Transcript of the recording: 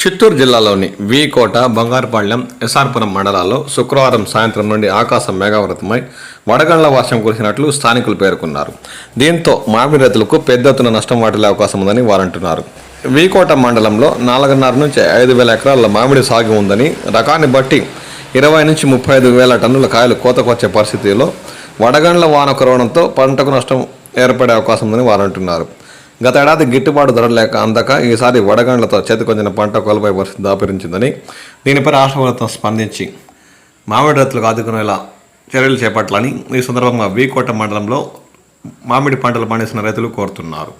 చిత్తూరు జిల్లాలోని వీకోట, బంగారుపాళ్యం, ఎస్ఆర్పురం మండలాల్లో శుక్రవారం సాయంత్రం నుండి ఆకాశం మేఘావృతమై వడగండ్ల వర్షం కురిసినట్లు స్థానికులు పేర్కొన్నారు. దీంతో మామిడి రైతులకు పెద్ద ఎత్తున నష్టం వాటిల్లే అవకాశం ఉందని వారంటున్నారు. వీకోట మండలంలో 4.5 నుంచి 5,000 ఎకరాల మామిడి సాగు ఉందని, రకాన్ని బట్టి 20 నుంచి 35,000 టన్నుల కాయలు కోతకొచ్చే పరిస్థితిలో వడగండ్ల వాన కురవడంతో పంటకు నష్టం ఏర్పడే అవకాశం ఉందని వారంటున్నారు. గత ఏడాది గిట్టుబాటు ధర లేక అందక ఈసారి వడగండ్లతో చేతికొంచిన పంట కోల్పోయే పరిస్థితి దాపురించిందని, దీనిపై రాష్ట్ర ప్రభుత్వం స్పందించి మామిడి రైతులకు ఆదుకునేలా చర్యలు చేపట్టాలని ఈ సందర్భంగా వీకోట మండలంలో మామిడి పంటలు పండిస్తున్న రైతులు కోరుతున్నారు.